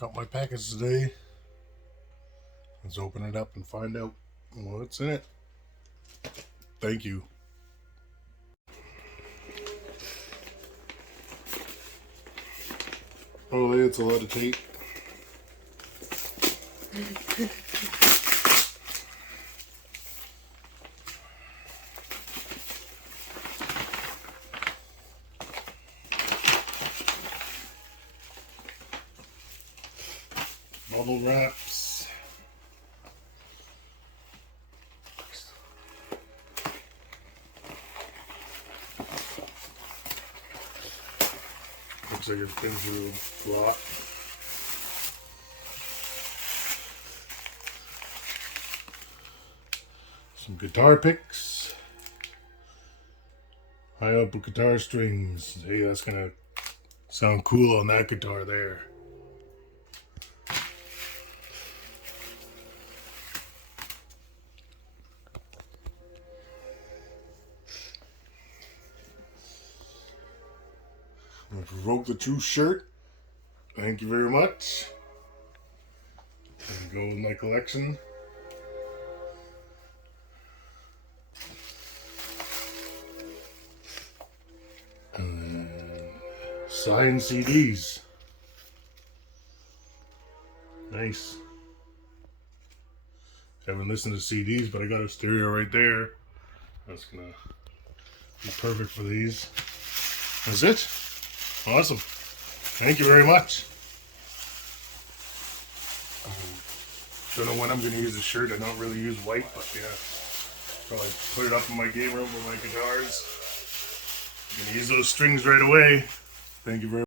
Got my package today. Let's open it up and find out what's in it. Thank you. Oh, it's a lot of tape. Bubble wraps. Looks like it's been through a lot. Some guitar picks. High output guitar strings. Hey, that's gonna sound cool on that guitar there. Provoke the Truth shirt. Thank you very much. There we go with my collection. And signed CDs. Nice. Haven't listened to CDs, but I got a stereo right there. That's gonna be perfect for these. That's it. Awesome. Thank you very much. Don't know when I'm going to use the shirt. I don't really use white, but yeah. Probably put it up in my game room with my guitars. I'm going to use those strings right away. Thank you very much.